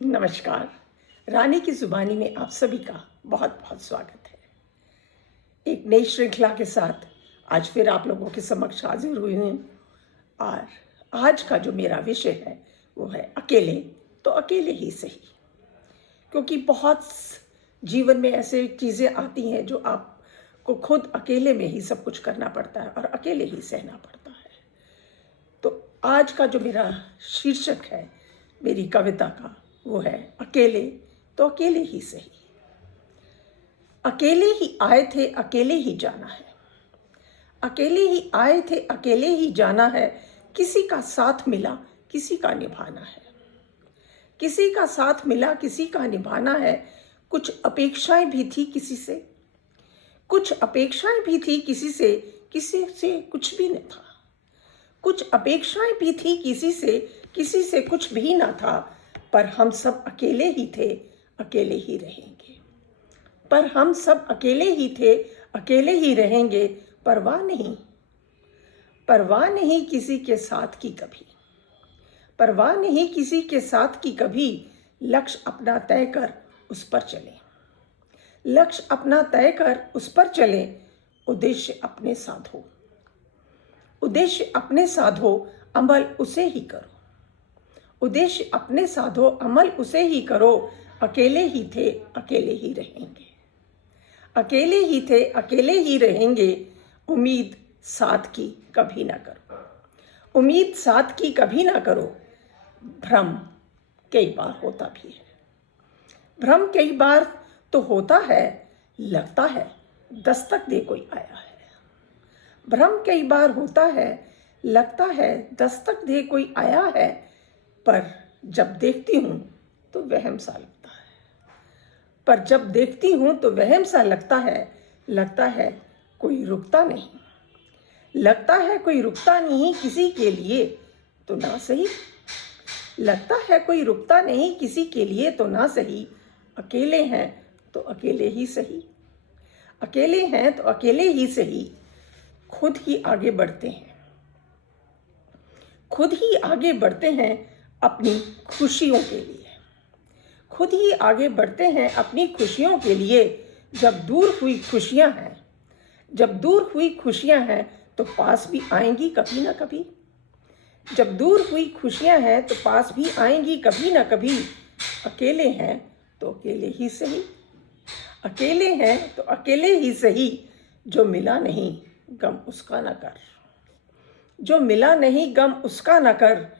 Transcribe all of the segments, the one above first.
नमस्कार। रानी की ज़ुबानी में आप सभी का बहुत बहुत स्वागत है। एक नई श्रृंखला के साथ आज फिर आप लोगों के समक्ष हाजिर हुई हूँ और आज का जो मेरा विषय है वो है अकेले तो अकेले ही सही। क्योंकि बहुत जीवन में ऐसे चीज़ें आती हैं जो आपको खुद अकेले में ही सब कुछ करना पड़ता है और अकेले ही सहना पड़ता है। तो आज का जो मेरा शीर्षक है मेरी कविता का वो है अकेले तो अकेले ही सही। अकेले ही आए थे अकेले ही जाना है, अकेले ही आए थे अकेले ही जाना है। किसी का साथ मिला किसी का निभाना है, किसी का साथ मिला किसी का निभाना है। कुछ अपेक्षाएं भी थी किसी से, कुछ अपेक्षाएं भी थी किसी से कुछ भी न था। कुछ अपेक्षाएं भी थी किसी से कुछ भी ना था। पर हम सब अकेले ही थे अकेले ही रहेंगे। पर हम सब अकेले ही थे अकेले ही रहेंगे। परवाह नहीं किसी के साथ की कभी, परवाह नहीं किसी के साथ की कभी। लक्ष्य अपना तय कर उस पर चले, लक्ष्य अपना तय कर उस पर चले। उद्देश्य अपने साधो, उद्देश्य अपने साधो अमल उसे ही करो, उद्देश्य अपने साधो अमल उसे ही करो। अकेले ही थे अकेले ही रहेंगे, अकेले ही थे अकेले ही रहेंगे। उम्मीद साथ की कभी ना करो, उम्मीद साथ की कभी ना करो। भ्रम कई बार होता भी है, भ्रम कई बार तो होता है। लगता है दस्तक दे कोई आया है, भ्रम कई बार होता है। लगता है दस्तक दे कोई आया है। पर जब देखती हूँ तो वहम सा लगता है, पर जब देखती हूँ तो वहम सा लगता है। लगता है कोई रुकता नहीं, लगता है कोई रुकता नहीं किसी के लिए तो ना सही। लगता है कोई रुकता नहीं किसी के लिए तो ना सही। अकेले हैं तो अकेले ही सही, अकेले हैं तो अकेले ही सही। खुद ही आगे बढ़ते हैं, खुद ही आगे बढ़ते हैं अपनी खुशियों के लिए, खुद ही आगे बढ़ते हैं अपनी खुशियों के लिए। जब दूर हुई खुशियां हैं, जब दूर हुई खुशियां हैं तो पास भी आएंगी कभी ना कभी। जब दूर हुई खुशियां हैं तो पास भी आएंगी कभी ना कभी। अकेले हैं तो अकेले ही सही, अकेले हैं तो अकेले ही सही। जो मिला नहीं गम उसका न कर, जो मिला नहीं गम उसका न कर।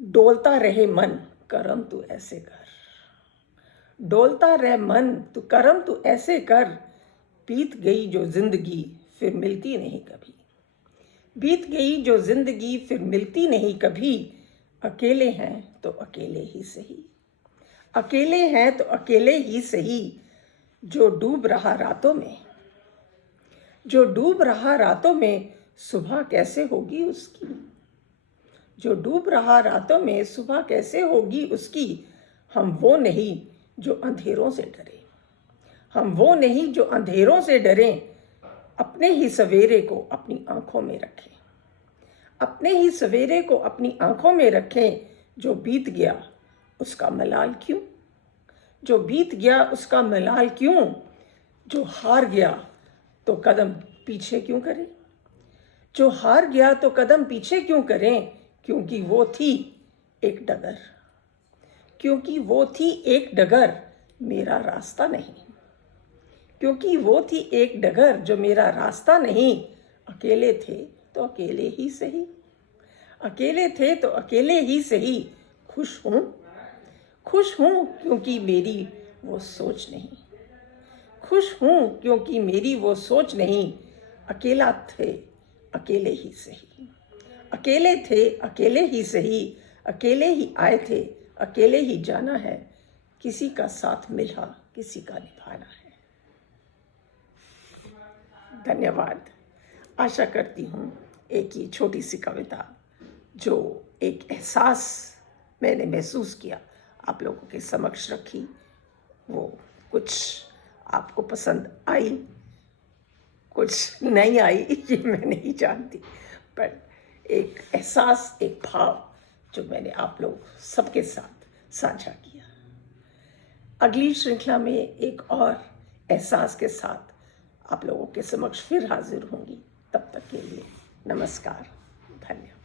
डोलता रहे मन करम तू ऐसे कर, डोलता रहे मन तू करम तू ऐसे कर। बीत गई जो जिंदगी फिर मिलती नहीं कभी, बीत गई जो जिंदगी फिर मिलती नहीं कभी। अकेले हैं तो अकेले ही सही, अकेले हैं तो अकेले ही सही। जो डूब रहा रातों में, जो डूब रहा रातों में सुबह कैसे होगी उसकी। जो डूब रहा रातों में सुबह कैसे होगी उसकी। हम वो नहीं जो अंधेरों से डरे, हम वो नहीं जो अंधेरों से डरें। अपने ही सवेरे को अपनी आंखों में रखें, अपने ही सवेरे को अपनी आंखों में रखें। जो बीत गया उसका मलाल क्यों, जो बीत गया उसका मलाल क्यों। जो हार गया तो कदम पीछे क्यों करें, जो हार गया तो कदम पीछे क्यों करें। क्योंकि वो थी एक डगर, क्योंकि वो थी एक डगर मेरा रास्ता नहीं, क्योंकि वो थी एक डगर जो मेरा रास्ता नहीं। अकेले थे तो अकेले ही सही, अकेले थे तो अकेले ही सही। खुश हूँ, खुश हूँ क्योंकि मेरी वो सोच नहीं, खुश हूँ क्योंकि मेरी वो सोच नहीं। अकेला थे अकेले ही सही, अकेले थे अकेले ही सही। अकेले ही आए थे अकेले ही जाना है। किसी का साथ मिला किसी का निभाना है। धन्यवाद। आशा करती हूँ एक ये छोटी सी कविता जो एक एहसास मैंने महसूस किया आप लोगों के समक्ष रखी, वो कुछ आपको पसंद आई, कुछ नहीं आई ये मैं नहीं जानती, पर एक एहसास, एक भाव जो मैंने आप लोग सबके साथ साझा किया। अगली श्रृंखला में एक और एहसास के साथ आप लोगों के समक्ष फिर हाजिर होंगी। तब तक के लिए नमस्कार, धन्यवाद।